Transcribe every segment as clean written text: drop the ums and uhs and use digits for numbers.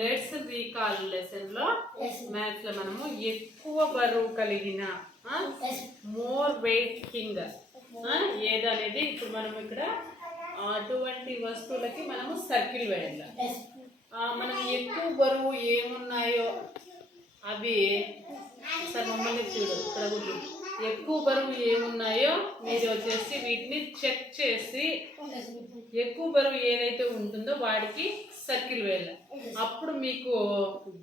Let's recall lesson లో maths లో మనము ఎక్కువ బరువు కలిగిన మోర్ వెయిట్ థింగ్ ఏదనేది ఇప్పుడు మనం ఇక్కడ అటువంటి వస్తువులకి మనము సర్కిల్ వేయాలి. మనం ఎక్కువ బరువు ఏమున్నాయో అవి సార్ మమ్మల్ని చూడు ఇక్కడ ఎక్కువ బరువు ఏమున్నాయో మీరు వచ్చేసి వీటిని చెక్ చేసి ఎక్కువ బరువు ఏదైతే ఉంటుందో వాడికి సర్కిల్ వేయాలి. అప్పుడు మీకు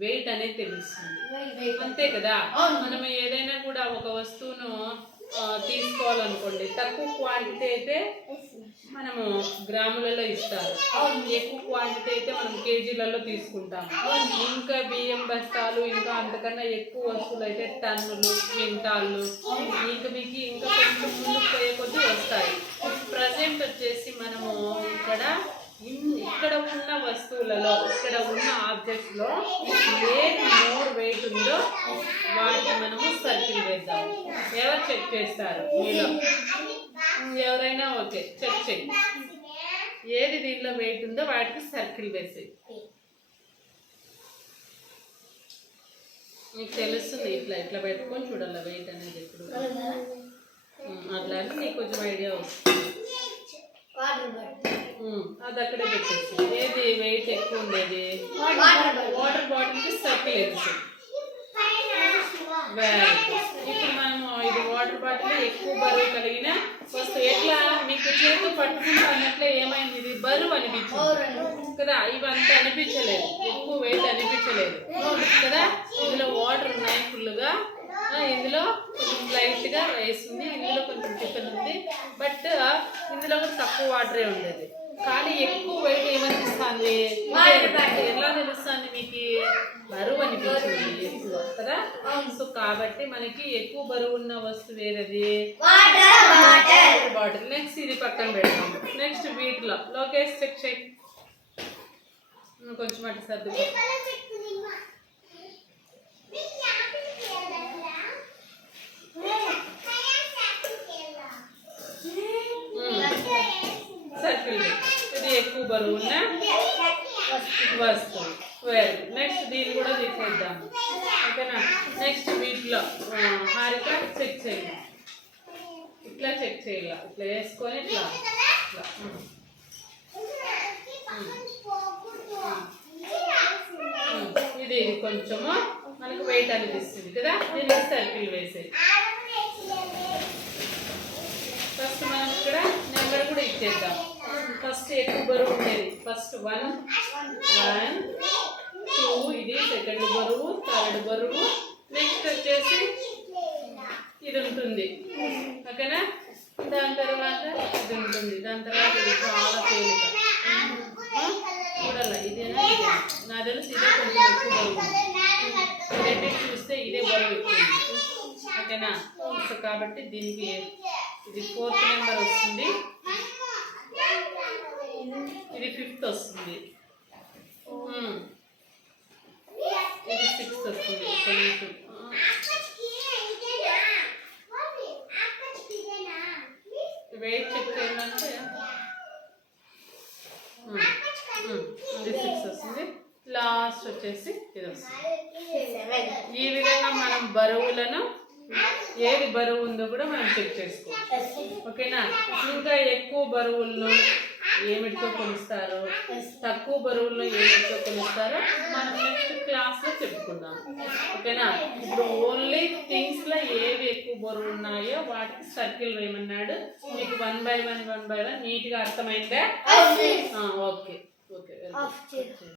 వెయిట్ అనేది తెలుస్తుంది, అంతే కదా. మనం ఏదైనా కూడా ఒక వస్తువును తీసుకోవాలనుకోండి, తక్కువ క్వాంటిటీ అయితే మనము గ్రాములలో ఇస్తారు, ఎక్కువ క్వాంటిటీ అయితే మనం కేజీలలో తీసుకుంటాము. ఇంకా బియ్యం బస్తాలు ఇంకా అంతకన్నా ఎక్కువ వస్తువులు అయితే టన్నులు క్వింటాళ్ళు ఇంకా మీకు ఇంకా కొంచెం ముందుకు పోయే కొద్దీ వస్తాయి. ప్రజెంట్ వచ్చేసి మనము ఇక్కడ ఉన్న వస్తువులలో ఇక్కడ ఉన్న ఆబ్జెక్ట్స్ లో ఏది మోర్ వెయిట్ ఉందో వాటిని మనము సర్కిల్ వేద్దాం. ఎవరు చెక్ చేస్తారు మీలో? ఎవరైనా ఓకే, చెక్ చేయండి. ఏది దీనిలో వెయిట్ ఉందో వాటికి సర్కిల్ వేసేయి. మీకు తెలుస్తుంది, ఇట్లా ఇట్లా పెట్టుకొని చూడాలి వెయిట్ అనేది ఎప్పుడు. అట్లా అంటే నీకు కొంచెం ఐడియా వస్తుంది. అది అక్కడే పెట్టేసి ఏది వెయిట్ ఎక్కువ ఉండేది వాటర్ బాటిల్కి సర్కిల్ వేసేసి. ఇప్పుడు మనము ఇది వాటర్ బాటిల్ ఎక్కువ బరువు కలిగిన వస్తువు. ఎట్లా మీకు చేతి పట్టుకుంటూ అన్నట్లే ఏమైంది, ఇది బరువు అనిపించింది కదా. ఇవంతా అనిపించలేదు, ఎక్కువ వెయిట్ అనిపించలేదు కదా. ఇందులో వాటర్ ఉన్నాయి ఫుల్గా, ఇందులో కొంచెం లైట్గా రైస్ ఉంది, ఇందులో కొంచెం చికెన్ ఉంది, బట్ ఇందులో కూడా తక్కువ వాటరే ఉండేది. కానీ ఎక్కువ వెయిట్ ఏమనిపిస్తుంది, ఎలా తెలుస్తుంది మీకు? బరువు అనిపించింది ఎక్కువ కదా. సో కాబట్టి మనకి ఎక్కువ బరువు ఉన్న వస్తువు ఏదది? Water bottle. నెక్స్ట్ ఇది పక్కన పెడతాం. నెక్స్ట్ వీటిలో లోకేష్ చెక్ చేయి, కొంచెం అటు సర్దు. సర్కిల్ ఇది ఎక్కువ బరువు ఉన్న వస్తువు. Very good. నెక్స్ట్ దీన్ని కూడా తీసేద్దాము, ఓకేనా. నెక్స్ట్ వీటిలో హారిక చెక్ చేయండి. ఇట్లా చెక్ చేయాలి, ఇట్లా వేసుకొని ఇట్లా ఇట్లా ఇది కొంచెము మనకు వెయిట్ అనిపిస్తుంది కదా. దీనికి సర్కిల్ వేసేది. ఫస్ట్ మనం ఇక్కడ నెంబర్ కూడా ఇచ్చేద్దాం. ఫస్ట్ ఎక్కువ బరువు ఉండేది, ఫస్ట్ 1 2 ఇది సెకండ్ బరువు, థర్డ్ బరువు. నెక్స్ట్ వచ్చేసి ఇది ఉంటుంది, ఓకేనా. దాని తర్వాత ఇది ఉంటుంది, దాని తర్వాత ఇది చాలా తేలిక చూడాల. ఇదేనా ఇదే నా తెలిసి ఇదే కొంచెం ఎక్కువ బరువు. రెండింటి చూస్తే ఇదే బరువు ఎక్కువ, ఓకేనా. సో కాబట్టి దీనికి ఇది 4th నెంబర్ వస్తుంది, ఇది 5th వస్తుంది, ఇది 6th వస్తుంది. కొంచెం వెయిట్ చెక్ చేయాలంటే ఇది 6 వస్తుంది. లాస్ట్ వచ్చేసి ఇది వస్తుంది. ఈ విధంగా మనం బరువులను ఏది బరువు ఉందో కూడా మనం చెక్ చేసుకోవచ్చు, ఓకేనా. ఇంకా ఎక్కువ బరువులను ఏమిటితో కొలుస్తారో, తక్కువ బరువులను ఏమిటితో కొలుస్తారో మనం నెక్స్ట్ క్లాస్లో చెప్పుకుందాం, ఓకేనా. ఇప్పుడు ఓన్లీ థింగ్స్లో ఏవి ఎక్కువ బరువు ఉన్నాయో వాటికి సర్కిల్ వేయమన్నాడు. మీకు 1 by 1 నీట్గా అర్థమైందా? Okay okay.